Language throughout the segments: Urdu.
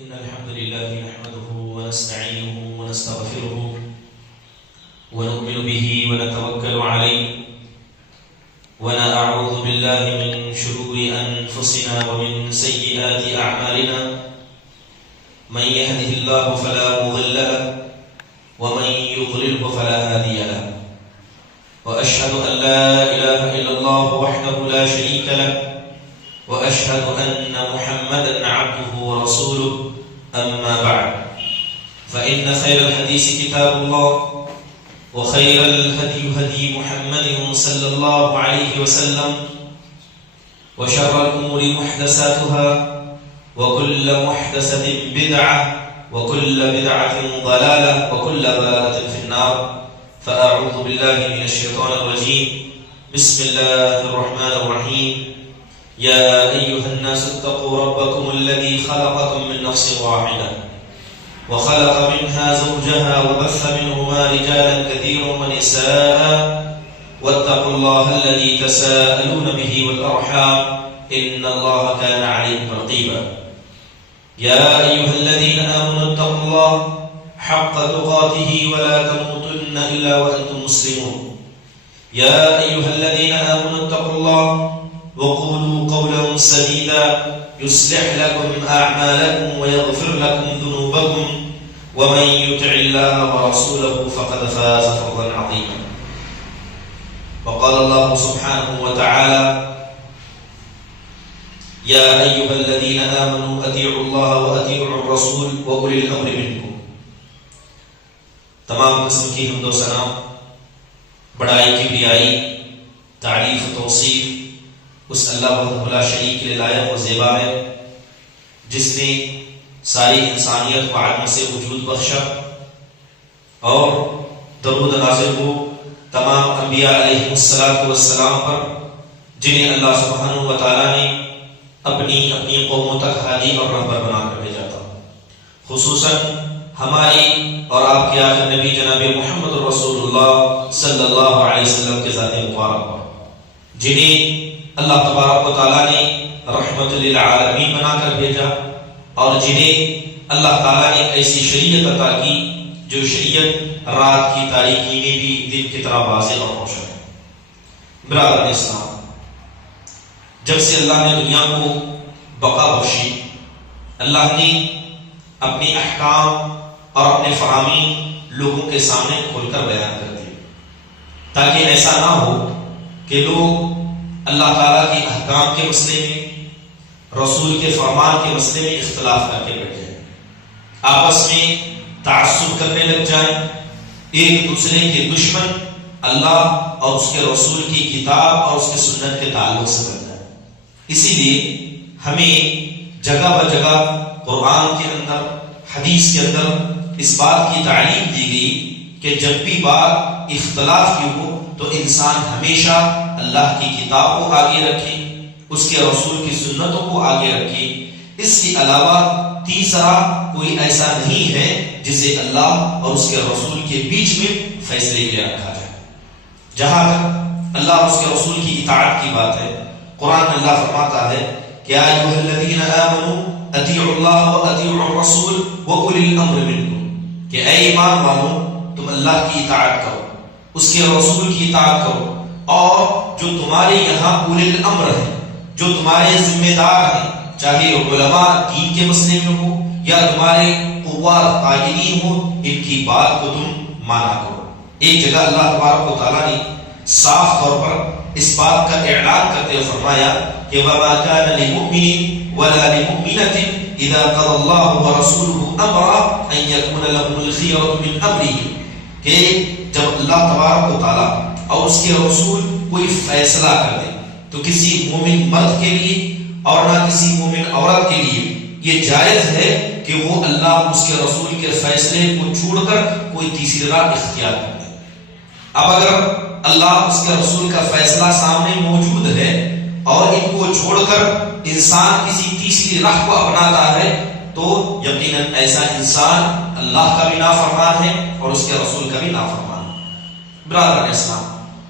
إن الحمد لله نحمده ونستعينه ونستغفره ونؤمن به ونتوكل عليه ونعوذ بالله من شرور أنفسنا ومن سيئات أعمالنا من يهده الله فلا مضل له ومن يضلله فلا هادي له وأشهد أن لا إله إلا الله وحده لا شريك له وأشهد أن محمدا عبده ورسوله أما بعد فإن خير الحديث كتاب الله وخير الهدي هدي محمد صلى الله عليه وسلم وشر الأمور محدثاتها وكل محدثة بدعة وكل بدعة ضلالة وكل ضلالة في النار فأعوذ بالله من الشيطان الرجيم بسم الله الرحمن الرحيم يا أيها الناس اتقوا ربكم الذي خلقكم من نفس واحدة وخلق منها زوجها وبث منهما رجالا كثيرا ونساء واتقوا الله الذي تساءلون به والأرحام إن الله كان عليكم رقيبا يا أيها الذين آمنوا اتقوا الله حق تقاته ولا تموتن إلا وأنتم مسلمون يا أيها الذين آمنوا اتقوا الله وقولوا قولا سديدا يصلح لكم أعمالكم ويغفر لكم ذنوبكم ومن يطع الله ورسوله فقد فاز فوزا عظيما وقال الله سبحانه وتعالى يا أيها الذين آمنوا أطيعوا الله وأطيعوا الرسول وأولي الأمر منكم تمام قسم کی حمد و ثنا بڑائی کبریائی تعریف و توصیف اس اللہ وحدہ لا شریک کے لائق و زیبا ہے جس نے ساری انسانیت کو عدم سے وجود بخشا اور درود نازل ہو تمام انبیاء علیہ السلام پر جنہیں اللہ سبحانہ و تعالیٰ نے اپنی قوموں تک ہادی اور رہبر بنا کر بھیجا تھا، خصوصاً ہماری اور آپ کے آخر نبی جناب محمد رسول اللہ صلی اللہ علیہ وسلم کے ذات مبارک پر جنہیں اللہ تبارک و تعالیٰ نے رحمت للعالمین بنا کر بھیجا اور جنہیں اللہ تعالیٰ نے ایسی شریعت عطا کی جو شریعت رات کی تاریکی میں بھی دن کی طرح واضح اور روشن ہے۔ برادران اسلام، جب سے اللہ نے دنیا کو بقا بخشی، اللہ نے اپنے احکام اور اپنے فرامین لوگوں کے سامنے کھول کر بیان کر دیے تاکہ ایسا نہ ہو کہ لوگ اللہ تعالیٰ کے احکام کے مسئلے میں، رسول کے فرمان کے مسئلے میں اختلاف کر کے بیٹھ جائیں، آپس میں تعصب کرنے لگ جائیں، ایک دوسرے کے دشمن اللہ اور اس کے رسول کی کتاب اور اس کے سنت کے تعلق سے بن جائیں۔ اسی لیے ہمیں جگہ بجگہ قرآن کے اندر، حدیث کے اندر اس بات کی تعلیم دی گئی کہ جب بھی بات اختلاف کی ہو تو انسان ہمیشہ اللہ کی کتاب کو آگے رکھے، اس کے رسول کی سنتوں کو آگے رکھے، اس کے علاوہ تیسرا کوئی ایسا نہیں ہے جسے اللہ اور اس کے رسول کے بیچ میں فیصلے کے لیے رکھا جائے۔ جہاں تک اللہ اور اس کے رسول کی اطاعت کی بات ہے، قرآن میں اللہ فرماتا ہے کہ یا ایھا الذین آمنوا اطیعوا اللہ واطیعوا الرسول واولی الامر منکم، کہ اے ایمان والو تم اللہ کی اطاعت کرو، اس کے رسول کی اطاعت کرو، اور جو تمہارے یہاں اولی الامر ہیں، جو تمہارے ذمہ دار ہیں، چاہے علماء دین کے مسئلے میں ہو یا تمہارے قوات قائدین ہو، ان کی بات کو تم مانا کرو۔ ایک جگہ اللہ تبارک و تعالیٰ نے صاف طور پر اس بات کا اعلان کرتے ہوئے فرمایا کہ وَمَا كَانَ لِمُؤْمِنٍ وَلَا لِمُؤْمِنَةٍ إِذَا قَضَى اللَّهُ وَرَسُولُهُ أَمْرًا أَن يَكُونَ لَهُمُ الْخِيَرَةُ مِنْ أَمْرِهِمْ، کہ جب اللہ تبارک و تعالیٰ اور اس کے رسول کوئی فیصلہ کر دے تو کسی مومن مرد کے لیے اور نہ کسی مومن عورت کے لیے یہ جائز ہے کہ وہ اللہ اس کے رسول کے فیصلے کو چھوڑ کر کوئی تیسری راہ اختیار کر دے۔ اب اگر اللہ اس کے رسول کا فیصلہ سامنے موجود ہے اور ان کو چھوڑ کر انسان کسی تیسری راہ کو اپناتا ہے تو یقیناً ایسا انسان اللہ کا بھی نافرمان ہے اور اس کے رسول کا بھی نافرمان ہے۔ برادران اسلام،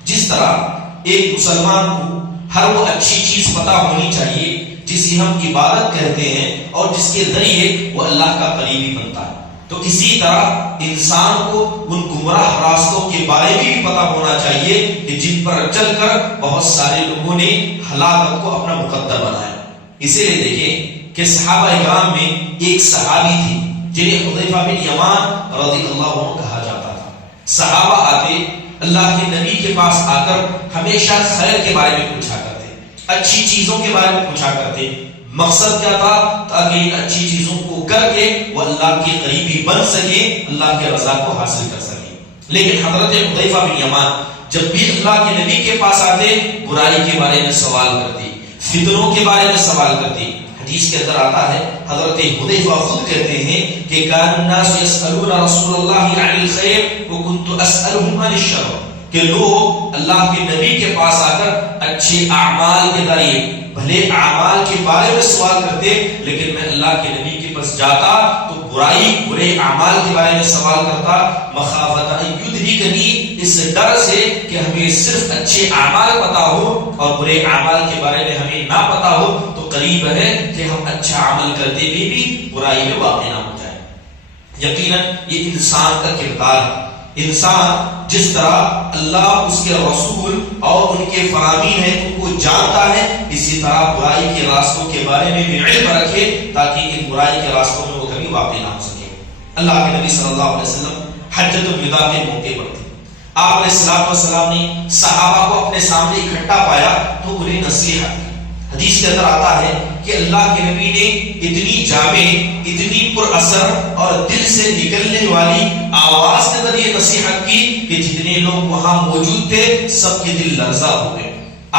جس طرح ایک مسلمان کو ہر وہ اچھی چیز پتہ ہونی چاہیے جسے ہم عبادت کہتے ہیں اور جس کے ذریعے وہ اللہ کا قریبی بنتا ہے. تو اسی طرح انسان کو ان گمراہ راستوں کے بارے میں بھی پتہ ہونا چاہیے کہ جن پر چل کر بہت سارے لوگوں نے ہلاکت کو اپنا مقدر بنایا. اسی لیے دیکھیں کہ صحابہ اکرام میں ایک صحابی تھے جنہیں حذیفہ بن یمان رضی اللہ عنہ کہا جاتا تھا. صحابہ آتے اللہ کے نبی کے پاس آ کر ہمیشہ خیر کے بارے میں پوچھا کرتے, اچھی چیزوں کے بارے میں پوچھا کرتے. مقصد کیا تھا؟ تاکہ ان اچھی چیزوں کو کر کے وہ اللہ کے قریبی بن سکے, اللہ کے رضا کو حاصل کر سکے. لیکن حضرت حذیفہ بن یمان جب بھی اللہ کے نبی کے پاس آتے برائی کے بارے میں سوال کرتے, فتنوں کے بارے میں سوال کرتے. حدیث کے اندر آتا ہے, حضرت حذیفہ خود کہتے ہیں کہ کان الناس يسألون رسول اللہ عن الخیر وكنت اسألهم عن الشر, کہ لوگ اللہ کے نبی کے پاس آ کر اچھے اعمال کے ذریعے بھلے اعمال کے بارے میں سوال کرتے, لیکن میں اللہ کے نبی کے پاس جاتا تو برائی برے اعمال کے بارے میں سوال کرتا, مخافت ان یدرکنی, اس ڈر سے کہ ہمیں صرف اچھے اعمال پتا ہو اور برے اعمال کے بارے میں ہمیں نہ پتا ہو تو قریب ہے کہ ہم اچھا عمل کرتے ہوئے بھی برائی میں واقع نہ ہو جائے. یقیناً یہ انسان کا کردار ہے. انسان جس طرح اللہ, اس کے رسول اور ان کے فرامین ہیں ان کو جانتا ہے, اسی طرح برائی کے راستوں کے بارے میں بھی علم رکھے تاکہ ان برائی کے راستوں میں وہ کبھی واقع نہ ہو سکے. اللہ کے نبی صلی اللہ علیہ وسلم حجۃ الوداع کے موقع پر تھے. آپ علیہ الصلوۃ والسلام نے صحابہ کو اپنے سامنے اکٹھا پایا تو انہیں نصیحت کی. حدیث کے اندر آتا ہے کہ اللہ کے نبی نے اتنی جامع, اتنی پر اثر اور دل سے نکلنے والی آواز کے ذریعے نصیحت کی کہ جتنے لوگ وہاں موجود تھے سب کے دل لرزہ ہو گئے,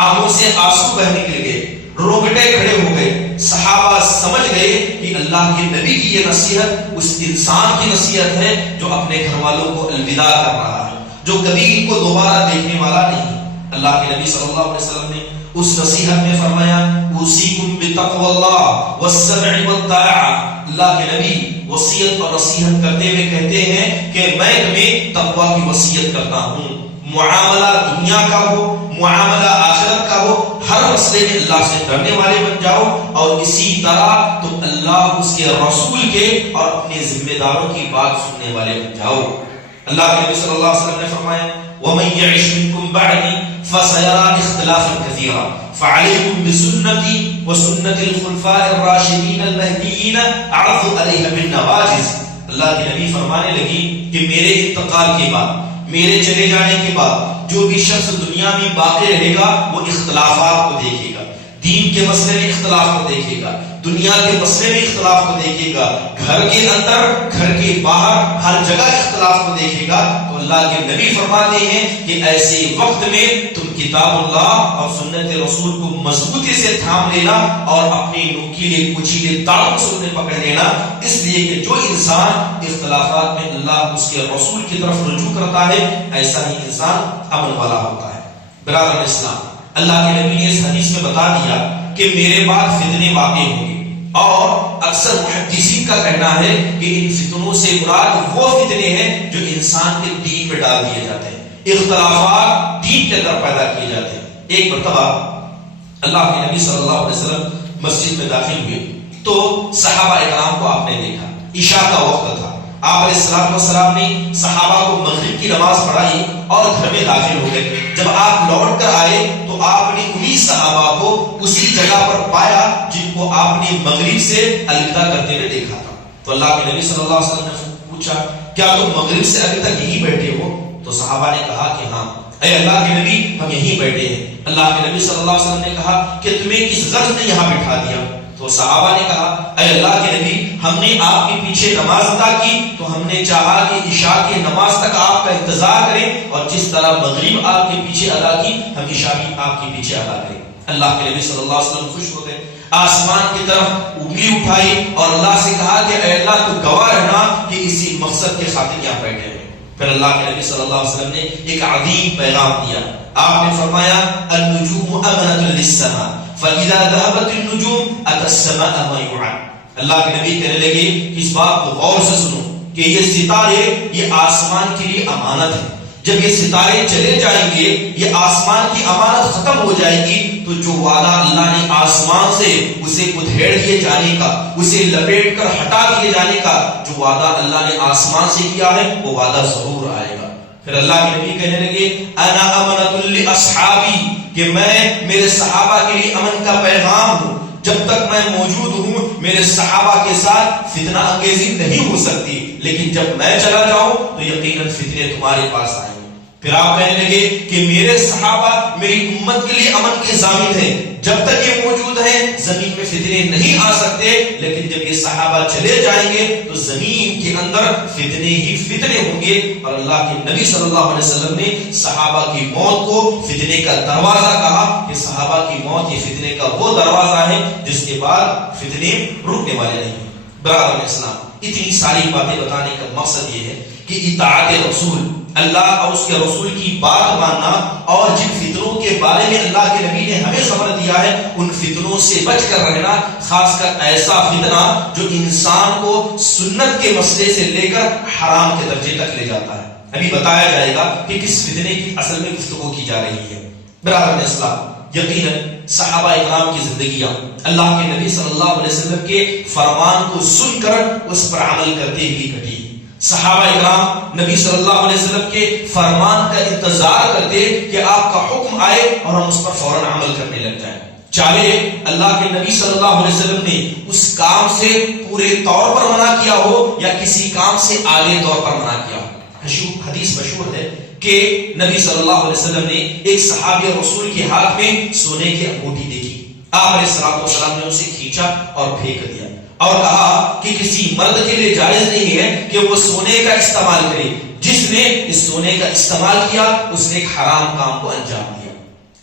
آنکھوں سے آنسو بہنے نکل گئے, روگٹے کھڑے ہو گئے. صحابہ سمجھ گئے کہ اللہ کے نبی کی یہ نصیحت اس انسان کی نصیحت ہے جو اپنے گھر والوں کو الوداع کر رہا ہے, جو کبھی ان کو دوبارہ دیکھنے والا نہیں. اللہ کے نبی صلی اللہ علیہ وسلم نے اس نصیحت میں فرمایا, اوصیکم بتقوی اللہ والسمع والطاعہ. اللہ کے نبی وصیت اور نصیحت کرتے ہوئے کہتے ہیں کہ میں تمہیں تقوی کی وصیت کرتا ہوں. معاملہ دنیا کا ہو, معاملہ آخرت کا ہو, ہر مسئلے میں اللہ سے ڈرنے والے بن جاؤ اور اسی طرح تم اللہ, اس کے رسول کے اور اپنے ذمہ داروں کی بات سننے والے بن جاؤ. اللہ کے نبی صلی اللہ علیہ وسلم نے فرمایا, وَمَن يَعِشْ مِنكُم بَعْدِي فَسَيَرَىٰ اخْتِلَافًا كَثِيرًا فَعَلَيْكُم بِسُنَّتِي وَسُنَّةِ الْخُلَفَاءِ الرَّاشِدِينَ الْمَهْدِيِّينَ عَضُّوا عَلَيْهَا بِالنَّوَاجِذِ. اللہ کی نبی فرمانے لگی کہ میرے انتقال کے بعد, میرے چلے جانے کے بعد جو بھی شخص دنیا میں باقی رہے گا وہ اختلافات کو دیکھے گا, دین کے مسئلے میں اختلاف کو دیکھے گا, دنیا کے مسئلے میں اختلاف کو دیکھے گا, گھر کے اندر گھر کے باہر ہر جگہ اختلاف کو دیکھے گا. تو اللہ کے نبی فرماتے ہیں کہ ایسے وقت میں تم کتاب اللہ اور سنت رسول کو مضبوطی سے تھام لینا اور اپنے نوکیلے کچیلے داغوں سے انہیں پکڑ لینا, اس لیے کہ جو انسان اختلافات میں اللہ اس کے رسول کی طرف رجوع کرتا ہے ایسا ہی انسان امن والا ہوتا ہے. برادر اسلام, اللہ کے نبی نے اس حدیث میں بتا دیا کہ میرے بعد فتنے واقع ہوں گے, اور اکثر محدثین کا کہنا ہے کہ ان فتنوں سے مراد وہ فتنے ہیں جو انسان کے دین میں ڈال دیے جاتے ہیں, اختلافات دین کے اندر پیدا کیے جاتے ہیں. ایک مرتبہ اللہ کے نبی صلی اللہ علیہ وسلم مسجد میں داخل ہوئے تو صحابہ اکرام کو آپ نے دیکھا, عشاء کا وقت تھا. آپ علیہ السلام والسلام نے صحابہ کو مغرب کی نماز پڑھائی اور گھر میں داخل ہو گئے. جب آپ لوٹ کر آئے تو آپ نے انہی صحابہ کو اسی جگہ پر پایا جن کو آپ نے مغرب سے الوداع کرتے ہوئے دیکھا تھا. تو اللہ کے نبی صلی اللہ علیہ وسلم نے پوچھا, کیا تم مغرب سے ابھی تک یہی بیٹھے ہو؟ تو صحابہ نے کہا کہ ہاں. اے اللہ کے نبی, ہم یہیں بیٹھے ہیں. اللہ کے نبی صلی اللہ علیہ وسلم نے کہا کہ تمہیں کس غرض نے یہاں بٹھا دیا؟ تو صحابہ نے کہا, اے اللہ کے نبی, ہم نے آپ کے پیچھے نماز ادا کی تو ہم نے چاہا کہ عشاء کی نماز تک آپ کا انتظار کریں, اور جس طرح مغرب آپ کے پیچھے ادا کی ہم عشاء بھی آپ کے پیچھے ادا کریں. اللہ کے نبی صلی اللہ علیہ وسلم خوش ہو گئے, آسمان کی طرف انگلی اٹھائی اور اللہ سے کہا کہ اے اللہ, تو گواہ رہنا کہ اسی مقصد کے خاطر یہاں بیٹھے ہوئے. پھر اللہ کے نبی صلی اللہ علیہ وسلم نے ایک عظیم پیغام دیا. آپ نے فرمایا, النجوم امنۃ للسماء فَإِذَا ذَهَبَتِ النُّجُومُ أَتَى السَّمَاءَ مَا يُوعَدُ. اللہ کے نبی کہنے لگے کہ اس بات کو غور سے سنو کہ یہ ستارے یہ آسمان کے لیے امانت ہے, جب یہ ستارے چلے جائیں گے، یہ آسمان کی امانت ختم ہو جائے گی، تو جو وعدہ اللہ نے آسمان سے اسے ادھیڑ دیے جانے کا، اسے لپیٹ کر ہٹا دیے جانے کا جو وعدہ اللہ نے آسمان سے کیا ہے، وہ وعدہ ضرور آئے گا۔ پھر اللہ کے نبی کہنے لگے انا امنۃ لاصحابی، کہ میں میرے صحابہ کے لیے امن کا پیغام ہوں، جب تک میں موجود ہوں میرے صحابہ کے ساتھ فتنہ انگیزی نہیں ہو سکتی، لیکن جب میں چلا جاؤں تو یقیناً فتنے تمہارے پاس آئیں گے۔ پھر آپ کہنے لگے کہ میرے صحابہ میری امت کے لیے امن کے ضامن ہیں، جب تک یہ موجود ہیں زمین میں فتنے نہیں آ سکتے، لیکن جب یہ صحابہ چلے جائیں گے تو زمین کے اندر فتنے ہی فتنے ہوں گے۔ اور اللہ کے نبی صلی اللہ علیہ وسلم نے صحابہ کی موت کو فتنے کا دروازہ کہا، کہ صحابہ کی موت یہ فتنے کا وہ دروازہ ہے جس کے بعد فتنے رکنے والے نہیں ہیں۔ برادران اسلام، اتنی ساری باتیں بتانے کا مقصد یہ ہے کہ اطاعت رسول، اللہ اور اس کے رسول کی بات ماننا، اور جن فتنوں کے بارے میں اللہ کے نبی نے ہمیں خبر دیا ہے ان فتنوں سے بچ کر رہنا، خاص کر ایسا فتنہ جو انسان کو سنت کے مسئلے سے لے کر حرام کے درجے تک لے جاتا ہے۔ ابھی بتایا جائے گا کہ کس فتنے کی اصل میں گفتگو کی جا رہی ہے۔ برادران اسلام، یقیناً صحابہ اکرام کی زندگیاں اللہ کے نبی صلی اللہ علیہ وسلم کے فرمان کو سن کر اس پر عمل کرتے ہوئے کٹی۔ صحابہ اکرام نبی صلی اللہ علیہ وسلم کے فرمان کا انتظار کرتے کہ آپ کا حکم آئے اور ہم اس پر فوراً عمل کرنے لگ جائیں، چاہے اللہ کے نبی صلی اللہ علیہ وسلم نے اس کام سے پورے طور پر منع کیا ہو یا کسی کام سے آگے طور پر منع کیا ہو۔ حدیث مشہور ہے کہ نبی صلی اللہ علیہ وسلم نے ایک صحابی رسول کے ہاتھ میں سونے کی انگوٹھی دیکھی، آپ علیہ الصلوۃ والسلام نے اسے کھینچا اور پھینک دیا اور کہا کہ کسی مرد کے لیے جائز نہیں ہے کہ وہ سونے کا استعمال کرے، جس نے اس سونے کا استعمال کیا اس نے ایک حرام کام کو انجام دیا۔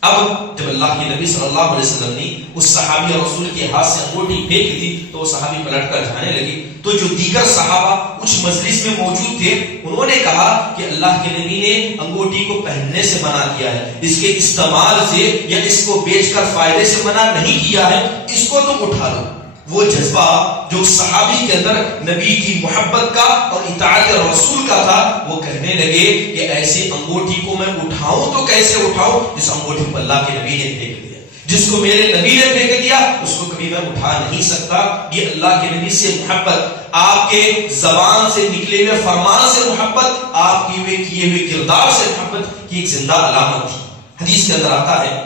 اب جب اللہ کے نبی صلی اللہ علیہ وسلم نے اس صحابی رسول کے ہاتھ سے انگوٹھی پھینک دی تو وہ صحابی پلٹ کر جانے لگے، تو جو دیگر صحابہ کچھ مجلس میں موجود تھے انہوں نے کہا کہ اللہ کے نبی نے انگوٹھی کو پہننے سے منع کیا ہے، اس کے استعمال سے یا اس کو بیچ کر فائدے سے منع نہیں کیا ہے، اس کو تم اٹھا لو۔ وہ جذبہ جو صحابی کے اندر نبی کی محبت کا اور اطاعت رسول کا تھا، وہ کہنے لگے کہ ایسے انگوٹھی کو میں اٹھاؤں تو کیسے اٹھاؤں جس انگوٹھی کو اللہ کے نبی نے پھینک دیا، جس کو میرے نبی نے پھینک دیا اس کو کبھی میں اٹھا نہیں سکتا۔ یہ اللہ کے نبی سے محبت، آپ کے زبان سے نکلے ہوئے فرمان سے محبت، آپ کی کیے ہوئے کردار سے محبت کی ایک زندہ علامت تھی۔ حدیث کے اندر آتا ہے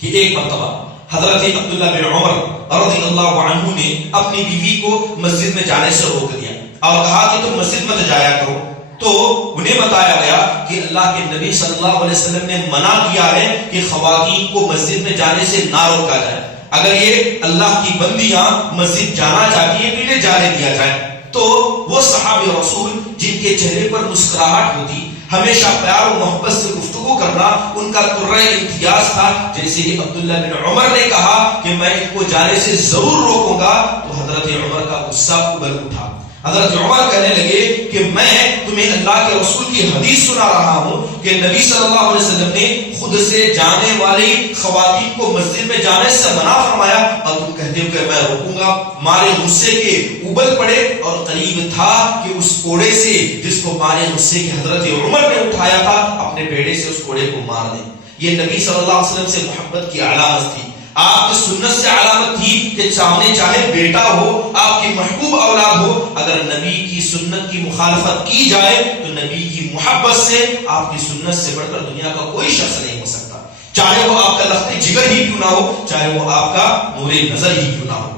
کہ ایک مرتبہ حضرت عبداللہ بن عمر رضی اللہ عنہ نے اپنی بیوی کو مسجد میں جانے سے روک دیا اور کہا کہ تم مسجد مت جایا کرو، تو انہیں بتایا گیا کہ اللہ کے نبی صلی اللہ علیہ وسلم نے منع کیا ہے کہ خواتین کو مسجد میں جانے سے نہ روکا جائے، اگر یہ اللہ کی بندیاں مسجد جانا چاہتی ہیں تو انہیں جانے دیا جائے۔ تو وہ صحابی رسول جن کے چہرے پر مسکراہٹ ہوتی، ہمیشہ پیار و محبت سے گفتگو کرنا ان کا قرہ امتیاز تھا، جیسے ہی عبداللہ بن عمر نے کہا کہ میں ان کو جانے سے ضرور روکوں گا تو حضرت عمر کا غصہ ابل اٹھا۔ حضرت عمر کہنے لگے کہ میں تمہیں اللہ کے رسول کی حدیث سنا رہا ہوں کہ نبی صلی اللہ علیہ وسلم نے خود سے جانے والی خواتین کو مسجد میں جانے سے منع فرمایا اور تم کہتے ہو کہ میں روکوں گا۔ مارے غصے کے ابل پڑے اور قریب تھا کہ اس کوڑے سے جس کو مارے غصے کے حضرت عمر نے اٹھایا تھا اپنے بیڑے سے اس کوڑے کو مار دے۔ یہ نبی صلی اللہ علیہ وسلم سے محبت کی علامت تھی، آپ کی سنت سے علامت تھی کہ سامنے چاہے بیٹا ہو، آپ کی محبوب اولاد ہو، اگر نبی کی سنت کی مخالفت کی جائے تو نبی کی محبت سے، آپ کی سنت سے بڑھ کر دنیا کا کوئی شخص نہیں ہو سکتا، چاہے وہ آپ کا لخت جگر ہی کیوں نہ ہو، چاہے وہ آپ کا نور نظر ہی کیوں نہ ہو۔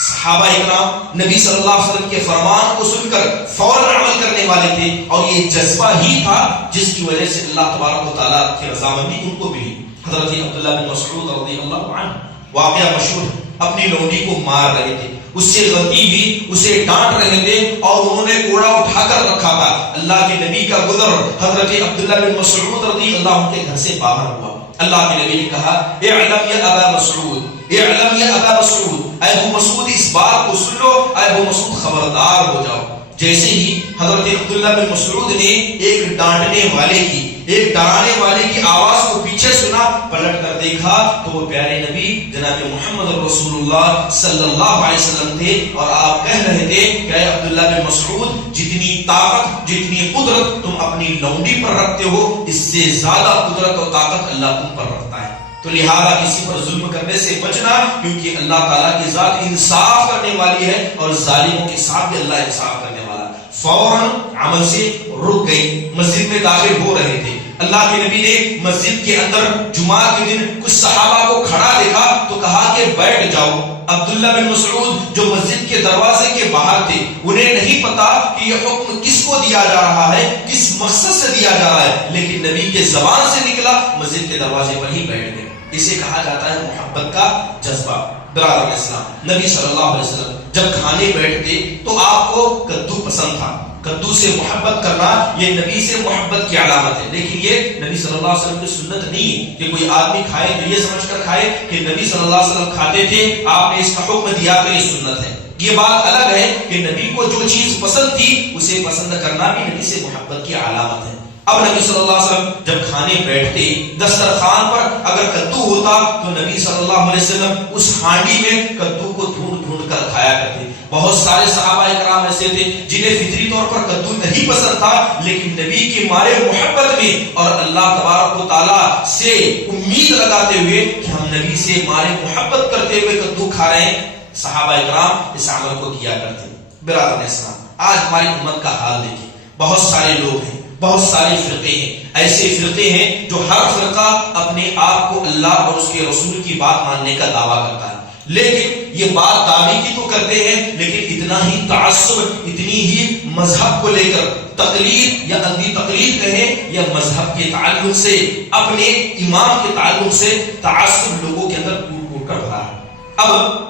صحابہ اکرام نبی صلی اللہ علیہ وسلم کے فرمان کو سن کر فوراً عمل کرنے والے تھے، اور یہ جذبہ ہی تھا جس کی وجہ سے اللہ تبارک و تعالیٰ کی رضامندی ان کو ملی۔ حضرت عبداللہ بن مسعود رضی اللہ عنہ واقعہ مشہور، اپنی لونڈی کو مار رہے تھے، اس سے غلطی ہوئی، اسے ڈانٹ رہے تھے اور انہوں نے کوڑا اٹھا کر رکھا تھا۔ اللہ کے نبی کا گزر حضرت عبداللہ بن مسعود رضی اللہ عنہ کے گھر سے باہر ہوا۔ اللہ کے نبی نے کہا اعلم یا ابا مسعود، اعلم یا ابا مسعود، اے ابو مسعود اس بات کو سن لو، اے ابو مسعود خبردار ہو جاؤ۔ جیسے ہی حضرت عبداللہ بن مسعود نے ایک ڈانٹنے والے کی، ایک ڈرانے والے کی آواز کو پیچھے سنا، پلٹ کر دیکھا تو وہ پیارے نبی جناب محمد رسول اللہ صلی اللہ علیہ وسلم تھے، اور آپ کہہ رہے تھے کہ اے عبداللہ بن مسعود، جتنی طاقت جتنی قدرت تم اپنی لونڈی پر رکھتے ہو، اس سے زیادہ قدرت اور طاقت اللہ تم پر رکھتا ہے، تو لہذا کسی پر ظلم کرنے سے بچنا، کیونکہ اللہ تعالیٰ کی ذات انصاف کرنے والی ہے، اور ظالموں کے ساتھ بھی اللہ انصاف کرنے والا ہے۔ فوراً عمل سے رک گئی، مسجد میں داخل ہو رہے تھے، اللہ کے نبی نے مسجد کے اندر جمعہ کے دن کچھ صحابہ کو کھڑا دیکھا تو کہا کہ بیٹھ جاؤ۔ عبداللہ بن مسعود جو مسجد کے دروازے کے باہر تھے، انہیں نہیں پتا کہ یہ حکم کس کو دیا جا رہا ہے، کس مقصد سے دیا جا رہا ہے، لیکن نبی کے زبان سے نکلا، مسجد کے دروازے پر ہی بیٹھ گئے۔ اسے کہا جاتا ہے محبت کا جذبہ۔ برادر اسلام، نبی صلی اللہ علیہ وسلم جب کھانے بیٹھتے تو آپ کو کدو پسند تھا، کدو سے محبت کرنا یہ نبی سے محبت کی علامت ہے، لیکن یہ نبی صلی اللہ علیہ وسلم کی سنت نہیں ہے کہ کوئی آدمی کھائے تو یہ سمجھ کر کھائے کہ نبی صلی اللہ علیہ وسلم کھاتے تھے، آپ نے اس کا حکم دیا تو یہ سنت ہے۔ یہ بات الگ ہے کہ نبی کو جو چیز پسند تھی اسے پسند کرنا بھی نبی سے محبت کی علامت ہے۔ اب نبی صلی اللہ علیہ وسلم جب کھانے بیٹھتے، دسترخوان پر اگر کدو ہوتا تو نبی صلی اللہ علیہ وسلم اس ہانڈی میں کدو کو ڈھونڈ ڈھونڈ کر کھایا کرتے۔ بہت سارے صحابہ کرام ایسے تھے جنہیں فطری طور پر کدو نہیں پسند تھا، لیکن نبی کے مارے محبت میں اور اللہ تبارک و تعالیٰ سے امید لگاتے ہوئے کہ ہم نبی سے مارے محبت کرتے ہوئے کدو کھا رہے ہیں، صحابہ کرام اس عمل کو کیا کرتے۔ برادر اسلام، آج ہماری امت کا حال دیکھیں، بہت سارے لوگ ہیں، بہت سارے فرقے ہیں، ایسے فرقے ہیں جو ہر فرقہ اپنے آپ کو اللہ اور اس کے رسول کی بات ماننے کا دعویٰ کرتا ہے، لیکن یہ بات دعوی کی تو کرتے ہیں، لیکن اتنا ہی تعصب، اتنی ہی مذہب کو لے کر تقلید یا اندھی تقلید کہیں یا مذہب کے تعلق سے، اپنے امام کے تعلق سے تعصب لوگوں کے اندر کوٹ کوٹ کر بھرا ہے۔ اب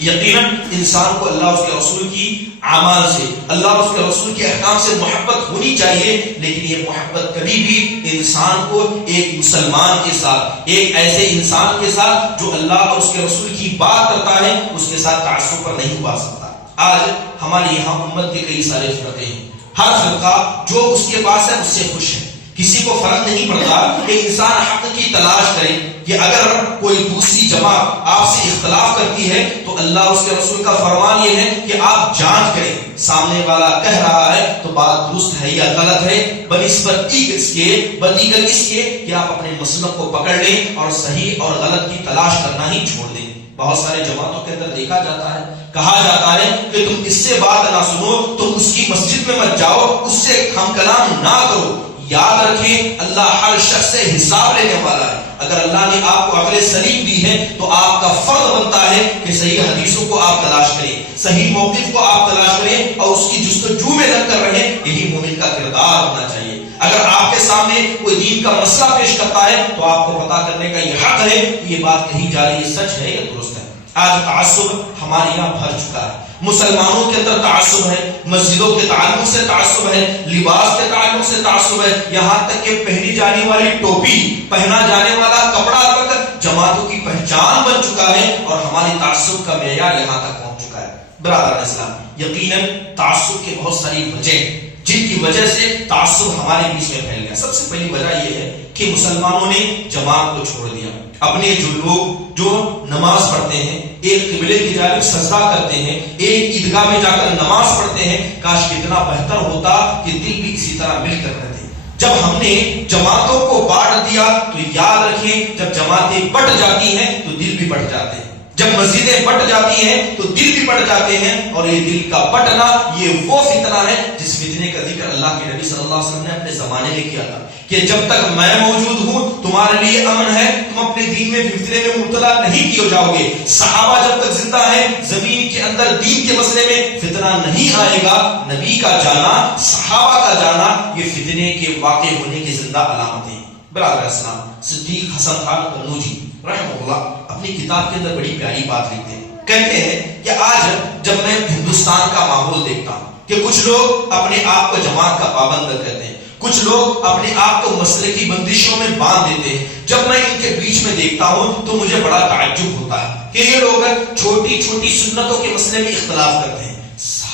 یقیناً انسان کو اللہ اس کے رسول کی اعمال سے، اللہ اور اس کے رسول کے احکام سے محبت ہونی چاہیے، لیکن یہ محبت کبھی بھی انسان کو ایک مسلمان کے ساتھ، ایک ایسے انسان کے ساتھ جو اللہ اور اس کے رسول کی بات کرتا ہے، اس کے ساتھ تعصب پر نہیں ابھار سکتا۔ آج ہمارے یہاں امت کے کئی سارے فرقے ہیں، ہر فرقہ جو اس کے پاس ہے اس سے خوش ہے، کسی کو فرق نہیں پڑتا کہ انسان حق کی تلاش کرے، کہ اگر کوئی دوسری جماعت آپ سے اختلاف کرتی ہے تو اللہ اس کے رسول کا فرمان یہ ہے کہ آپ جانچ کریں، سامنے والا کہہ رہا ہے تو بات درست ہے یا غلط ہے، بنسبت اس کے بدیگر اس کے کہ آپ اپنے مسلک کو پکڑ لیں اور صحیح اور غلط کی تلاش کرنا ہی چھوڑ دیں۔ بہت سارے جماعتوں کے اندر دیکھا جاتا ہے، کہا جاتا ہے کہ تم اس سے بات نہ سنو، تم اس کی مسجد میں مت جاؤ، اس سے ہم کلام نہ کرو۔ یاد رکھیں اللہ ہر شخص سے حساب لینے والا ہے۔ اگر اللہ نے آپ کو عقل سلیم دی ہے تو آپ کا فرض بنتا ہے کہ صحیح حدیثوں کو آپ تلاش کریں، صحیح موقف کو آپ تلاش کریں اور اس کی جستجو میں لگ کر رہیں، یہی مومن کا کردار ہونا چاہیے۔ اگر آپ کے سامنے کوئی دین کا مسئلہ پیش کرتا ہے تو آپ کو پتہ کرنے کا یہ حق ہے کہ یہ بات کہی جا رہی ہے سچ ہے یا درست ہے۔ آج تعصب ہمارے یہاں بھر چکا ہے، مسلمانوں کے اندر تعصب ہے، مسجدوں کے تعلق سے تعصب ہے، لباس کے تعلق سے تعصب ہے، یہاں تک کہ پہنی جانے والی ٹوپی، پہنا جانے والا کپڑا تک جماعتوں کی پہچان بن چکا ہے، اور ہماری تعصب کا معیار یہاں تک پہنچ چکا ہے۔ برادر اسلام، یقیناً تعصب کے بہت ساری وجہ جن کی وجہ سے تعصب ہمارے بیچ میں پھیل گیا۔ سب سے پہلی وجہ یہ ہے کہ مسلمانوں نے جماعت کو چھوڑ دیا۔ اپنے جو لوگ جو نماز پڑھتے ہیں، ایک قبلے کی جانب سجدہ کرتے ہیں، ایک عیدگاہ میں جا کر نماز پڑھتے ہیں، کاش کتنا بہتر ہوتا کہ دل بھی اسی طرح مل کر رہتے۔ جب ہم نے جماعتوں کو بانٹ دیا تو یاد رکھیں جب جماعتیں بٹ جاتی ہیں تو دل بھی بٹ جاتے ہیں، جب مسجدیں بٹ جاتی ہیں تو دل بھی بٹ جاتے ہیں، اور یہ دل کا بٹنا یہ وہ فتنہ ہے جس فتنے کا ذکر اللہ کے نبی صلی اللہ علیہ وسلم نے اپنے زمانے میں کیا تھا کہ جب تک میں موجود ہوں تمہارے لیے امن ہے، تم اپنے دین میں فتنے میں مبتلا نہیں کیے جاؤ گے۔ صحابہ جب تک زندہ ہیں زمین کے اندر دین کے مسئلے میں فتنہ نہیں آئے گا۔ نبی کا جانا، صحابہ کا جانا یہ فتنے کے واقع ہونے کی زندہ علامتیں۔ برادر اسلام، صدیق حسن خان قنوجی رحمہ اللہ اپنی کتاب کے اندر بڑی پیاری بات لکھتے ہیں، کہتے ہیں کہ آج جب میں ہندوستان کا ماحول دیکھتا ہوں کہ کچھ لوگ اپنے آپ کو جماعت کا پابند کرتے ہیں، کچھ لوگ اپنے آپ کو مسئلے کی بندشوں میں باندھ دیتے ہیں، جب میں ان کے بیچ میں دیکھتا ہوں تو مجھے بڑا تعجب ہوتا ہے کہ یہ لوگ چھوٹی چھوٹی سنتوں کے مسئلے میں اختلاف کرتے ہیں۔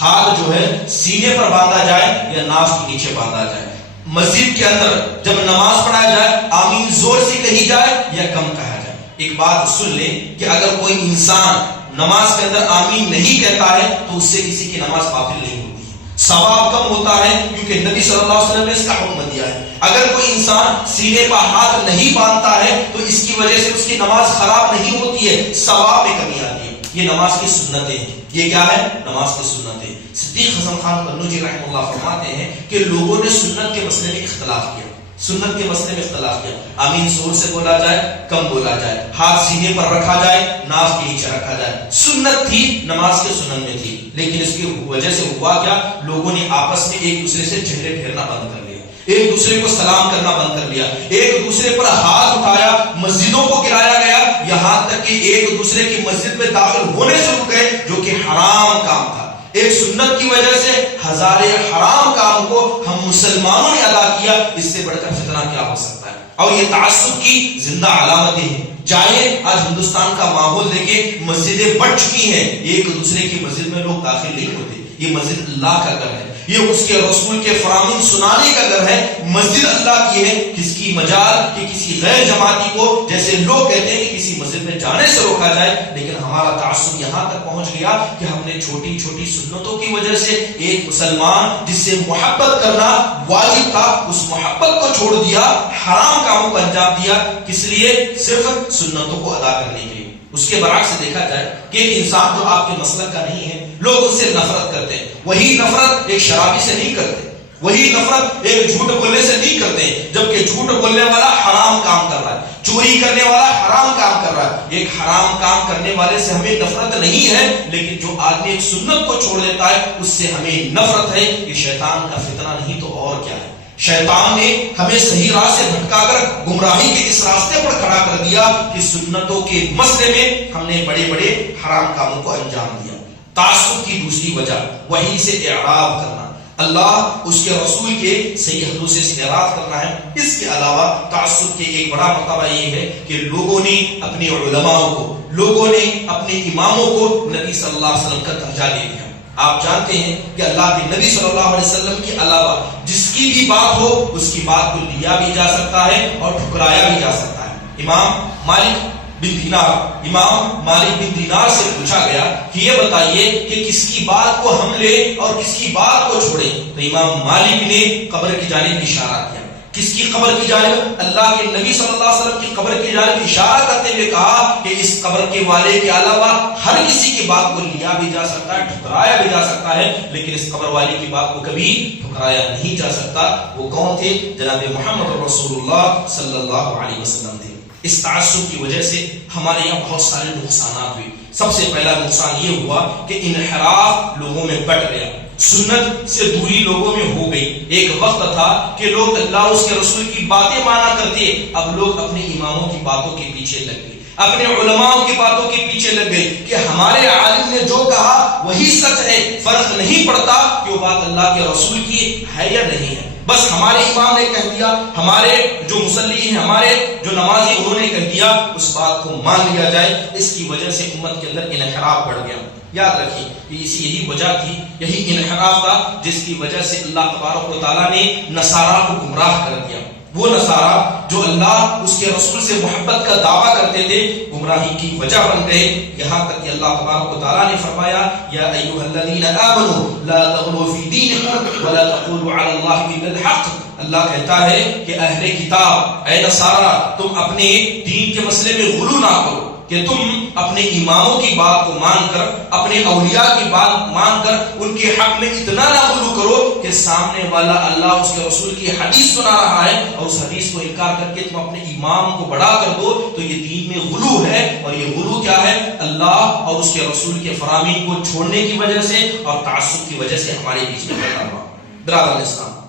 ہاتھ جو ہے سینے پر باندھا جائے یا ناف کے نیچے باندھا جائے، مسجد کے اندر جب نماز پڑھایا جائے آمین زور سے کہی جائے یا کم کہا جائے؟ ایک بات سن لیں کہ اگر کوئی انسان نماز کے اندر آمین نہیں کہتا ہے تو اس سے کسی کی نماز باطل نہیں ہوتی ہے، ثواب کم ہوتا ہے، کیونکہ نبی صلی اللہ علیہ وسلم نے اس کا حکم دیا ہے۔ اگر کوئی انسان سینے پر ہاتھ نہیں باندھتا ہے تو اس کی وجہ سے اس کی نماز خراب نہیں ہوتی ہے، ثواب میں کمی آتی ہے۔ یہ نماز کی سنتیں ہیں۔ یہ کیا ہے؟ نماز کی سنتیں۔ صدیق حسن خان قنوجی رحمہ اللہ فرماتے ہیں کہ لوگوں نے سنت کے مسئلے میں اختلاف کیا، سنت کے مسئلے میں اختلاف کیا، آمین زور سے بولا جائے، کم بولا جائے، ہاتھ سینے پر رکھا جائے، ناف کے نیچے رکھا جائے۔ سنت تھی، نماز کے سنن میں تھی، لیکن اس کی وجہ سے ہوا کیا؟ لوگوں نے آپس میں ایک دوسرے سے چہرے پھیرنا بند کر لیا، ایک دوسرے کو سلام کرنا بند کر لیا، ایک دوسرے پر ہاتھ اٹھایا، مسجدوں کو گرایا گیا، یہاں تک کہ ایک دوسرے کی مسجد میں داخل ہونے سے رک گئے، جو کہ حرام کام تھا۔ ایک سنت کی وجہ سے ہزارے حرام کام کو ہم مسلمانوں نے ادا کیا، اس سے بڑھ کر فتنہ کیا ہو سکتا ہے؟ اور یہ تعصب کی زندہ علامتیں ہیں۔ چاہے آج ہندوستان کا ماحول دیکھیں، مسجدیں بڑھ چکی ہیں، ایک دوسرے کی مسجد میں لوگ داخل نہیں ہوتے۔ یہ مسجد اللہ کا گھر ہے، یہ اس کے رسول کے فرامین سنانے کا گھر ہے، مسجد اللہ کی ہے۔ کس کی مجال کہ کسی غیر جماعتی کو، جیسے لوگ کہتے ہیں کہ کسی مسجد میں جانے سے روکا جائے، لیکن ہمارا تعصب یہاں تک پہنچ گیا کہ ہم نے چھوٹی چھوٹی سنتوں کی وجہ سے ایک مسلمان جس سے محبت کرنا واجب تھا، اس محبت کو چھوڑ دیا، حرام کاموں کو انجام دیا۔ کس لیے؟ صرف سنتوں کو ادا کرنے کے لیے۔ اس کے برعکس دیکھا جائے کہ ایک انسان جو آپ کے مسلک کا نہیں ہے، لوگ اس سے نفرت کرتے ہیں، وہی نفرت ایک شرابی سے نہیں کرتے، وہی نفرت ایک جھوٹ بولنے سے نہیں کرتے، جبکہ جھوٹ بولنے والا حرام کام کر رہا ہے، چوری کرنے والا حرام کام کر رہا ہے۔ ایک حرام کام کرنے والے سے ہمیں نفرت نہیں ہے، لیکن جو آدمی ایک سنت کو چھوڑ دیتا ہے اس سے ہمیں نفرت ہے۔ یہ شیطان کا فتنہ نہیں تو اور کیا ہے؟ شیطان نے ہمیں صحیح راہ سے بھٹکا کر گمراہی کے اس راستے پر کھڑا کر دیا کہ سنتوں کے مسئلے میں ہم نے بڑے بڑے حرام کاموں کو انجام دیا۔ تعصب کی دوسری وجہ وحی سے اعراض کرنا، اللہ اس کے رسول کے صحیح حدیث سے اعراض کرنا ہے۔ اس کے علاوہ تعصب کے ایک بڑا مرتبہ یہ ہے کہ لوگوں نے اپنے علماء کو، لوگوں نے اپنے اماموں کو نبی صلی اللہ علیہ وسلم کا درجہ دے دیا۔ آپ جانتے ہیں کہ اللہ کے نبی صلی اللہ علیہ وسلم کے علاوہ جس کی بھی بات ہو اس کی بات کو لیا بھی جا سکتا ہے اور ٹھکرایا بھی جا سکتا ہے۔ امام مالک بن دینار سے پوچھا گیا کہ یہ بتائیے کہ کس کی بات کو ہم لیں اور کس کی بات کو چھوڑیں، تو امام مالک نے قبر کی جانب اشارہ کیا۔ کس کی قبر کی جانب؟ اللہ کے نبی صلی اللہ علیہ وسلم کی قبر کی جانب اشارہ کرتے ہوئے کہا کہ اس قبر کے والے کے علاوہ ہر کسی کی بات کو لیا بھی جا سکتا ہے، ٹھکرایا بھی جا سکتا ہے، لیکن اس قبر والے کی بات کو کبھی ٹھکرایا نہیں جا سکتا۔ وہ کون تھے؟ جناب محمد رسول اللہ صلی اللہ علیہ وسلم تھے۔ اس تعصب کی وجہ سے ہمارے یہاں بہت سارے نقصانات ہوئے۔ سب سے پہلا نقصان یہ ہوا کہ انحراف لوگوں میں بڑھ گیا، سنت سے دوری لوگوں میں ہو گئی۔ ایک وقت تھا کہ لوگ اللہ اس کے رسول کی باتیں مانا کرتے، اب لوگ اپنے اماموں کی باتوں کے پیچھے لگ گئے، اپنے علماء کی باتوں کے پیچھے لگ گئے کہ ہمارے عالم نے جو کہا وہی سچ ہے، فرق نہیں پڑتا کہ وہ بات اللہ کے رسول کی ہے یا نہیں ہے، بس ہمارے امام نے کہہ دیا، ہمارے جو مصلی ہیں، ہمارے جو نمازی انہوں نے کہہ دیا، اس بات کو مان لیا جائے۔ اس کی وجہ سے امت کے اندر انحراف بڑھ گیا۔ یاد رکھیے کہ یہی وجہ تھی، یہی انحراف تھا جس کی وجہ سے اللہ تبارک و تعالیٰ نے نصارہ کو گمراہ کر دیا۔ وہ نصارہ جو اللہ اس کے رسول سے محبت کا دعویٰ کرتے تھے، گمراہی کی وجہ بن گئے، یہاں تک کہ اللہ تبارک و تعالیٰ نے فرمایا یا ایھا الذین آمنوا لا تغلوا فی دینکم ولا تقولوا علی اللہ الا الحق۔ اللہ کہتا ہے کہ اہل کتاب، اے نصارہ، تم اپنے دین کے مسئلے میں غلو نہ کرو، کہ تم اپنے اماموں کی بات کو مان کر، اپنے اولیاء کی بات مان کر ان کے حق میں اتنا نہ غلو کرو کہ سامنے والا اللہ اس کے رسول کی حدیث سنا رہا ہے اور اس حدیث کو انکار کر کے تم اپنے امام کو بڑا کر دو، تو یہ دین میں غلو ہے۔ اور یہ غلو کیا ہے؟ اللہ اور اس کے رسول کے فرامین کو چھوڑنے کی وجہ سے اور تعصب کی وجہ سے ہمارے بیچ میں پیدا ہوا۔ برادر اسلام،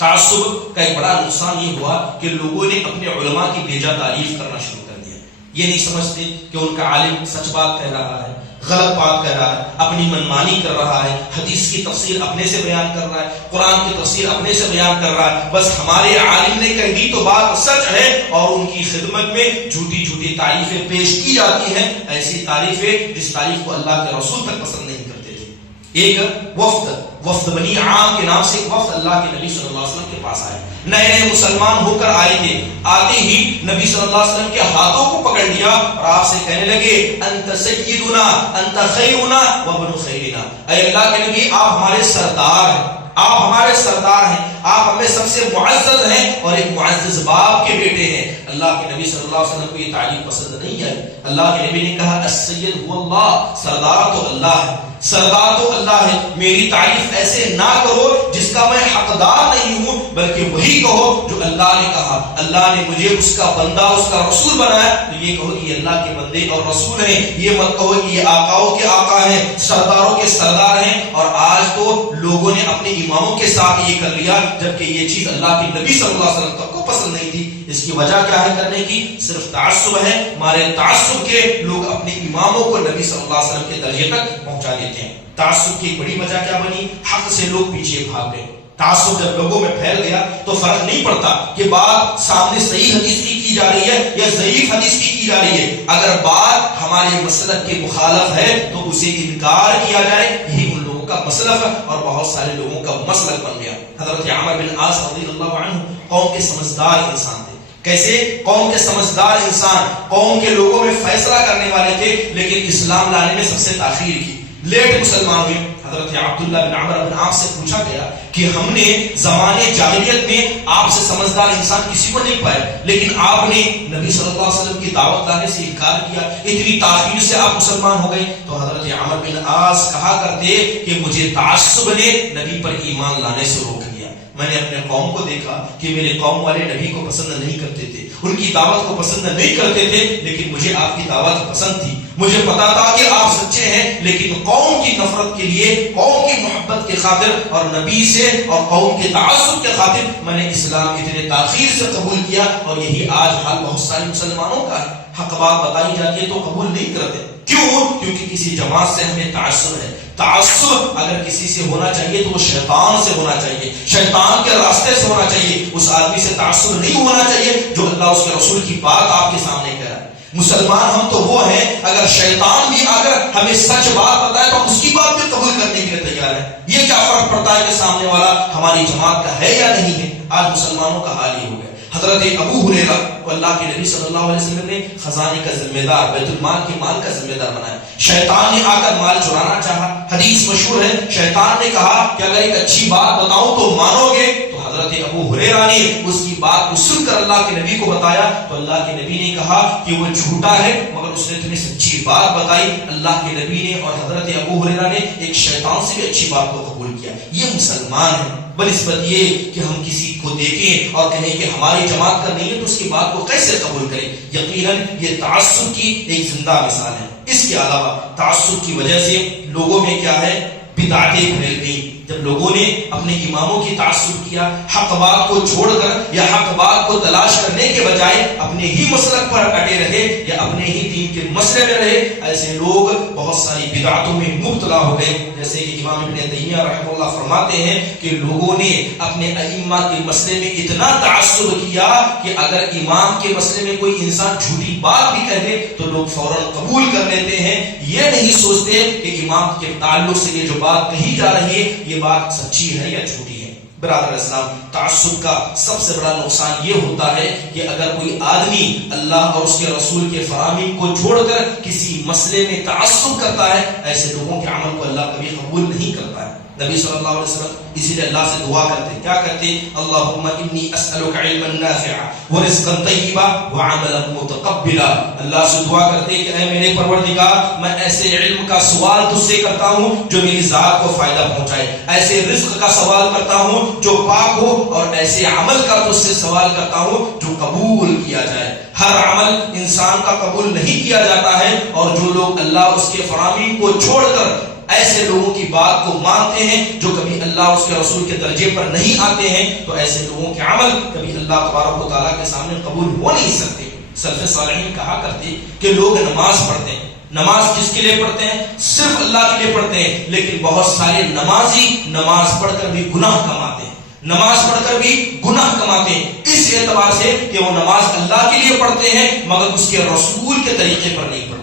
تعصب کا ایک بڑا نقصان یہ ہوا کہ لوگوں نے اپنے علماء کی بیجا تعریف کرنا شروع کر دیا۔ یہ نہیں سمجھتے کہ ان کا عالم سچ بات کہہ رہا ہے، غلط بات کہہ رہا ہے، اپنی منمانی کر رہا ہے، حدیث کی تفسیر اپنے سے بیان کر رہا ہے، قرآن کی تفسیر اپنے سے بیان کر رہا ہے، بس ہمارے عالم نے کہہ دی تو بات سچ ہے، اور ان کی خدمت میں جھوٹی جھوٹی تعریفیں پیش کی جاتی ہیں، ایسی تعریفیں جس تعریف کو اللہ کے رسول تک پسند نہیں کرتے تھے۔ ایک وفد وفد بنی عام کے نام سے ایک وفد اللہ کے نبی صلی اللہ علیہ وسلم کے پاس آئے، نئے نئے مسلمان ہو کر آئے تھے. آتے ہی نبی صلی اللہ علیہ وسلم کے ہاتھوں کو پکڑ لیا اور آپ سے کہنے لگے انت سیدنا انت خیرنا وابن خیرنا، اے اللہ کے نبی آپ ہمارے سردار ہیں، آپ ہمارے سردار ہیں، آپ ہمیں سب سے معزز ہیں اور ایک معزز باپ کے بیٹے ہیں. اللہ کے نبی صلی اللہ علیہ وسلم کو یہ تعریف پسند نہیں آئی. اللہ کے نبی نے کہا السید هو اللہ، سردار تو اللہ ہے، سردار تو اللہ ہے. میری تعریف ایسے نہ کرو جس کا میں حقدار نہیں ہوں، بلکہ وہی کہو جو اللہ نے کہا. اللہ نے مجھے اس کا بندہ اس کا رسول بنایا تو یہ کہو کہ یہ اللہ کے بندے اور رسول ہیں. یہ مت کہو کہ یہ آقاؤں کے آقا ہیں، سرداروں کے سردار ہیں. اور آج تو لوگوں نے اپنے اماموں کے ساتھ یہ کر لیا، جبکہ یہ چیز اللہ کے نبی صلی اللہ علیہ وسلم تک کو پسند نہیں تھی. اس کی وجہ کیا ہے کرنے کی؟ صرف تعصب ہے. ہمارے تعصب کے لوگ اپنے اماموں کو نبی صلی اللہ علیہ وسلم کے درجے تک پہنچا دیتے ہیں. تعصب کی بڑی وجہ کیا بنی؟ حق سے لوگ پیچھے بھاگ گئے. تعصب جب لوگوں میں پھیل گیا تو فرق نہیں پڑتا کہ بات سامنے صحیح حدیث کی جا رہی ہے یا ضعیف حدیث کی جا رہی ہے. اگر بات ہمارے مسلک کے مخالف ہے تو اسے انکار کیا جائے. یہی ان لوگوں کا مسلک ہے اور بہت سارے لوگوں کا مسلک بن گیا. حضرت عمر بن عاص رضی اللہ عنہ قوم کے سمجھدار انسان تھے. کیسے؟ قوم کے سمجھدار انسان، قوم کے لوگوں میں فیصلہ کرنے والے تھے، لیکن اسلام لانے میں سب سے تاخیر کی، لیٹ مسلمان ہوئے. حضرت عبداللہ بن عمر بن عاص سے پوچھا گیا کہ ہم نے زمانے جاہلیت میں آپ سے سمجھدار انسان کسی کو نہیں پائے، لیکن آپ نے نبی صلی اللہ علیہ وسلم کی دعوت لانے سے انکار کیا، اتنی تاخیر سے آپ مسلمان ہو گئے. تو حضرت عمر بن عاص کہا کرتے کہ مجھے تعصب نے نبی پر ایمان لانے سے روک دیا. میں نے اپنے قوم کو دیکھا کہ میرے قوم والے نبی کو پسند نہیں کرتے تھے، ان کی دعوت کو پسند نہیں کرتے تھے، لیکن مجھے آپ کی دعوت پسند تھی. مجھے پتا تھا کہ آپ سچے ہیں، لیکن قوم کی نفرت کے لیے، قوم کی محبت کے خاطر اور نبی سے اور قوم کے تعصب کے خاطر میں نے اسلام اتنے تاخیر سے قبول کیا. اور یہی آج حال بہت سارے مسلمانوں کا ہے. حق بات بتائی جاتی ہے تو قبول نہیں کرتے. کیوں؟ کیونکہ کسی جماعت سے ہمیں تعصب ہے. تعصب اگر کسی سے ہونا چاہیے تو وہ شیطان سے ہونا چاہیے، شیطان کے راستے سے ہونا چاہیے. اس آدمی سے تعصب نہیں ہونا چاہیے جو اللہ اس کے رسول کی بات آپ کے سامنے کہہ رہا ہے. مسلمان ہم تو وہ ہیں اگر شیطان بھی اگر ہمیں سچ بات بتائے تو اس کی بات بھی قبول کرنے کے لیے تیار ہے. یہ کیا فرق پڑتا ہے کہ سامنے والا ہماری جماعت کا ہے یا نہیں ہے؟ آج مسلمانوں کا حال ہی ہو گیا. حضرت ابو ہریرہ کو اللہ کے نبی صلی اللہ علیہ وسلم نے خزانے کا ذمہ دار، بیت المال کے مال کا ذمہ دار بنایا. شیطان نے آ کر مال چرانا چاہا. حدیث مشہور ہے، شیطان نے کہا کہ اگر ایک اچھی بات بتاؤں تو مانو گے. تو حضرت ابو ہریرہ نے اس کی بات کو سن کر اللہ کے نبی کو بتایا تو اللہ کے نبی نے کہا کہ وہ جھوٹا ہے مگر اس نے تمہیں سچی بات بتائی. اللہ کے نبی نے اور حضرت ابو ہریرہ نے ایک شیطان سے بھی اچھی بات کو قبول کیا. یہ مسلمان ہے. بنسبت یہ کہ ہم کسی کو دیکھیں اور کہیں کہ ہماری جماعت کا نہیں ہے تو اس کی بات کو کیسے قبول کریں؟ یقیناً یہ تعصب کی ایک زندہ مثال ہے. اس کے علاوہ تعصب کی وجہ سے لوگوں میں کیا ہے؟ بدعتیں پھیل گئی. جب لوگوں نے اپنے اماموں کی تعصب کیا، حق بات کو چھوڑ کر یا حق بات کو تلاش کرنے کے بجائے اپنے ہی مسلک پر اٹے رہے یا اپنے ہی دین کے مسئلے میں رہے، ایسے لوگ بہت ساری بدعتوں میں مبتلا ہو گئے. جیسے کہ امام ابن تیمیہ رحمہ اللہ فرماتے ہیں کہ لوگوں نے اپنے ائمہ کے مسئلے میں اتنا تعصب کیا کہ اگر امام کے مسئلے میں کوئی انسان جھوٹی بات بھی کہہ دے تو لوگ فوراً قبول کر لیتے ہیں. یہ نہیں سوچتے کہ امام کے تعلق سے یہ جو بات کہی جا رہی ہے یہ بات سچی ہے یا جھوٹی ہے. برادر اسلام، تعصب کا سب سے بڑا نقصان یہ ہوتا ہے کہ اگر کوئی آدمی اللہ اور اس کے رسول کے فرامین کو چھوڑ کر کسی مسئلے میں تعصب کرتا ہے، ایسے لوگوں کے عمل کو اللہ کبھی قبول نہیں کرتا ہے. نبی صلی اللہ علیہ وسلم اسی لیے اللہ سے دعا کرتے، کیا کرتے؟ اللہم انی اسألک علما نافعا ورزقا طیبا وعملا متقبلا. اللہ سے دعا کرتے کہ اے میرے پروردگار، میں ایسے علم کا سوال تجھ سے کرتا ہوں جو میری ذات کو فائدہ پہنچائے، ایسے رزق کا سوال کرتا ہوں جو پاک ہو، اور ایسے عمل کا تجھ سے سوال کرتا ہوں جو قبول کیا جائے. ہر عمل انسان کا قبول نہیں کیا جاتا ہے، اور جو لوگ اللہ اس کے فرامین کو چھوڑ کر ایسے لوگوں کی بات کو مانتے ہیں جو کبھی اللہ اس کے رسول کے درجے پر نہیں آتے ہیں، تو ایسے لوگوں کے عمل کبھی اللہ تبارک و تعالیٰ کے سامنے قبول ہو نہیں سکتے. سلف صالحین کہا کرتے کہ لوگ نماز پڑھتے ہیں، نماز کس کے لیے پڑھتے ہیں؟ صرف اللہ کے لیے پڑھتے ہیں، لیکن بہت سارے نمازی نماز پڑھ کر بھی گناہ کماتے ہیں، نماز پڑھ کر بھی گناہ کماتے ہیں، اس اعتبار سے کہ وہ نماز اللہ کے لیے پڑھتے ہیں مگر اس کے رسول کے طریقے پر نہیں پڑھتے.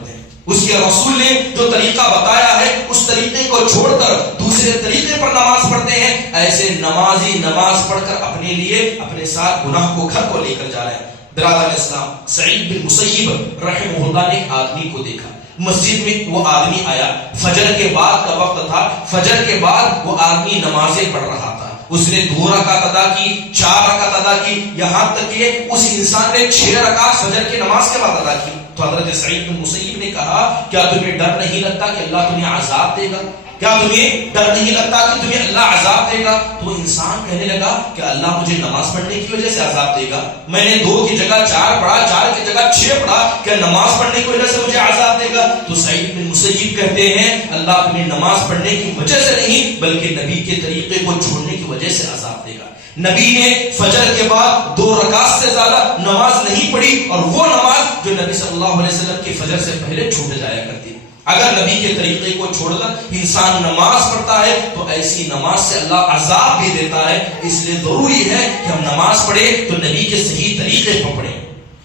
اس کے رسول نے جو طریقہ بتایا ہے اس طریقے کو چھوڑ کر دوسرے دوسرے طریقے پر نماز پڑھتے ہیں، ایسے نمازی نماز پڑھ کر اپنے لیے اپنے ساتھ گناہ کو گھر کو لے کر جا رہے ہیں۔ برادر اسلام، سعید بن مسیب رحمہ اللہ نے ایک آدمی کو دیکھا مسجد میں۔ وہ آدمی آیا، فجر کے بعد کا وقت تھا، فجر کے بعد وہ آدمی نمازیں پڑھ رہا تھا۔ اس نے 2 رکعت ادا کی، 4 رکعت ادا کی، یہاں تک کہ اس انسان نے 6 رکعت فجر کی نماز کے بعد ادا کی۔ تو حضرت سعید بن مسیب نے کہا، کیا تمہیں ڈر نہیں لگتا کہ اللہ تمہیں عذاب دے گا؟ کیا تمہیں ڈر نہیں لگتا کہ تمہیں اللہ عذاب دے گا؟ تو انسان کہنے لگا کہ اللہ مجھے نماز پڑھنے کی وجہ سے عذاب دے گا؟ میں نے 2 کی جگہ 4 پڑھا، 4 کی جگہ 6 پڑھا، کیا نماز پڑھنے کی وجہ سے مجھے عذاب دے گا؟ تو سعید بن مسیب کہتے ہیں اللہ تمہیں نماز پڑھنے کی وجہ سے نہیں بلکہ نبی کے طریقے کو چھوڑنے کی وجہ سے عذاب دے گا۔ نبی نے فجر کے بعد 2 رکعت سے زیادہ نماز نہیں پڑھی، اور وہ نماز جو نبی صلی اللہ علیہ وسلم کی فجر سے پہلے چھوٹ جایا کرتی۔ اگر نبی کے طریقے کو چھوڑ کر انسان نماز پڑھتا ہے تو ایسی نماز سے اللہ عذاب بھی دیتا ہے۔ اس لیے ضروری ہے کہ ہم نماز پڑھیں تو نبی کے صحیح طریقے پر پڑھیں۔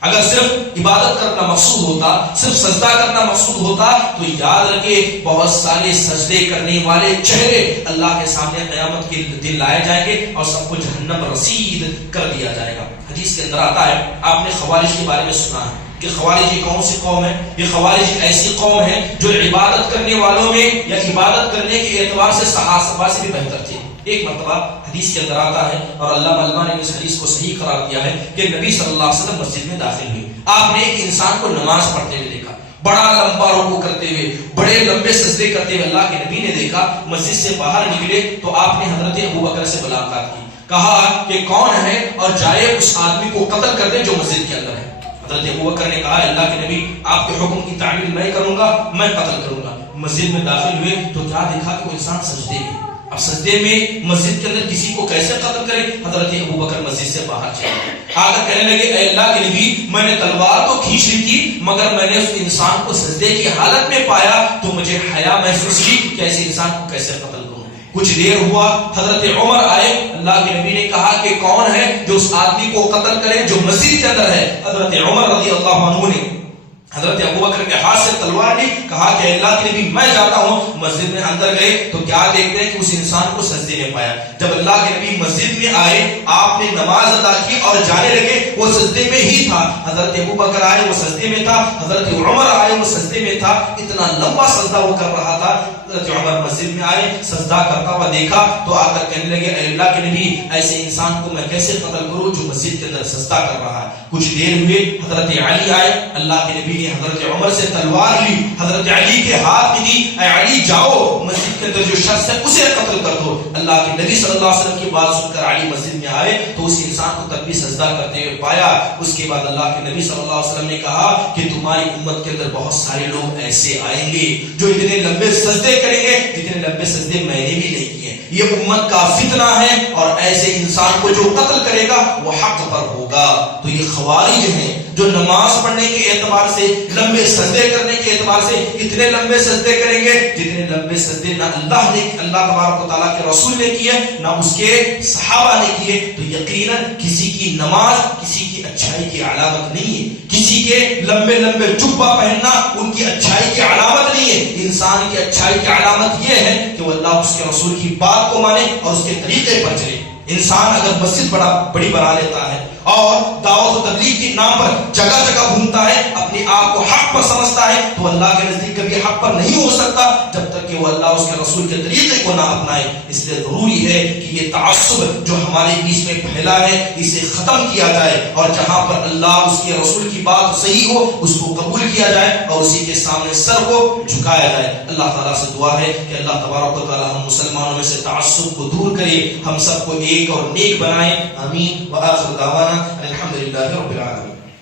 اگر صرف عبادت کرنا مقصود ہوتا، صرف سجدہ کرنا مقصود ہوتا تو یاد رکھے بہت سارے سجدے کرنے والے چہرے اللہ کے سامنے قیامت کے دن لائے جائیں گے اور سب کو جہنم رسید کر دیا جائے گا۔ حدیث کے اندر آتا ہے، آپ نے خوارج کے بارے میں سنا ہے کہ خوارج کون سی قوم ہے؟ یہ خوارج ایک ایسی قوم ہے جو عبادت کرنے والوں میں یا عبادت کرنے کے اعتبار سے صحابہ سے بھی بہتر تھے۔ ایک مرتبہ حدیث کے اندر آتا ہے اور اللہ علماء نے اس حدیث کو صحیح قرار دیا ہے کہ نبی صلی اللہ علیہ وسلم مسجد میں داخل ہوئے، آپ نے ایک انسان کو نماز پڑھتے ہوئے دیکھا، بڑا لمبا رکوع کرتے ہوئے، بڑے لمبے سجدے کرتے ہوئے اللہ کے نبی نے دیکھا۔ مسجد سے باہر نکلے تو آپ نے حضرت ابوبکر سے ملاقات کی، کہا کہ کون ہے اور جائے اس آدمی کو قتل کر دے جو مسجد کے اندر ہے۔ حضرت ابوبکر نے کہا اللہ کے نبی آپ کے حکم کی تعمیل میں کروں گا، میں قتل کروں گا۔ مسجد میں داخل ہوئے تو کیا دیکھا کہ وہ انسان سجدے میں۔ اب سجدے میں مسجد کے اندر کسی کو کیسے قتل کرے؟ حضرت ابوبکر مسجد سے باہر چلے آ کر کہنے لگے اے اللہ کے نبی میں نے تلوار تو کھینچ لی تھی مگر میں نے اس انسان کو سجدے کی حالت میں پایا تو مجھے حیا محسوس کی کہ ایسے انسان کو کیسے قتل کروں۔ کچھ دیر ہوا، حضرت عمر آئے، اللہ کے نبی نے کہا کہ کون ہے جو اس آدمی کو قتل کرے جو مسجد کے اندر ہے؟ حضرت عمر رضی اللہ عنہ نے حضرت ابوبکر کے ہاتھ سے تلوار لی، کہا کہ اللہ کے نبی میں جاتا ہوں۔ مسجد میں اندر گئے تو کیا دیکھتے ہیں کہ اس انسان کو سجدے میں پایا۔ جب اللہ کے نبی مسجد میں آئے، آپ نے نماز ادا کی اور جانے لگے، وہ سجدے میں ہی تھا۔ حضرت ابوبکر آئے، وہ سجدے میں تھا۔ حضرت عمر آئے، وہ سجدے میں تھا۔ اتنا لمبا سجدہ وہ کر رہا تھا۔ حضرت عمر مسجد میں آئے، سجدہ کرتا ہوا دیکھا تو آ کر کہنے لگے اے اللہ کے نبی ایسے انسان کو میں کیسے قتل کروں جو مسجد کے اندر سجدہ کر رہا ہے۔ کچھ دیر ہوئے، حضرت علی آئے، اللہ کے نبی نے حضرت عمر سے تلوار لی، حضرت علی کے ہاتھ میں دی، اے علی جاؤ مسجد کے اندر جو شخص ہے اسے قتل کر دو۔ اللہ کے نبی صلی اللہ علیہ وسلم کی بات سن کر علی مسجد میں آئے تو اس انسان کو تب بھی سجدہ کرتے ہوئے پایا۔ اس کے بعد اللہ کے نبی صلی اللہ علیہ وسلم نے کہا کہ تمہاری امت کے اندر بہت سارے لوگ ایسے آئیں گے جو اتنے لمبے سجدے کریں گے جتنے لمبے سجدے میں نے بھی نہیں کیے۔ یہ امت کا فتنہ ہے اور ایسے انسان کو جو قتل کرے گا وہ حق پر ہوگا۔ تو یہ خوارج ہیں جو نماز پڑھنے کے اعتبار سے، لمبے سجدے کرنے کے اعتبار سے اتنے لمبے سجدے کریں گے جتنے لمبے سجدے نہ اللہ تبارک و تعالیٰ کے رسول نے کیے نہ اس کے صحابہ نے کیے، تو یقیناً کسی کی نماز کسی کی اچھائی کی علامت نہیں ہے۔ کسی کے لمبے لمبے جبہ پہننا ان کی اچھائی کی علامت نہیں ہے۔ انسان کی اچھائی کی علامت یہ ہے کہ وہ اللہ اس کے رسول کی بات کو مانے اور اس کے طریقے پر چلے۔ انسان اگر مسجد بڑی بنا لیتا ہے اور دعوت و تبلیغ کے نام پر جگہ جگہ گھومتا ہے، اپنے آپ کو حق پر سمجھتا ہے، تو اللہ کے نزدیک کبھی حق پر نہیں ہو سکتا جب تک کہ وہ اللہ اس کے رسول کے طریقے کو نہ اپنائے۔ اس لیے ضروری ہے کہ یہ تعصب جو ہمارے بیچ میں پھیلا ہے اسے ختم کیا جائے، اور جہاں پر اللہ اس کے رسول کی بات صحیح ہو اس کو قبول کیا جائے اور اسی کے سامنے سر کو جھکایا جائے۔ اللہ تعالیٰ سے دعا ہے کہ اللہ تبارک و تعالیٰ ہم مسلمانوں میں سے تعصب کو دور کرے، ہم سب کو ایک اور نیک بنائے۔ آمین۔ وآخر دعوانا الحمدللہ رب العالمین۔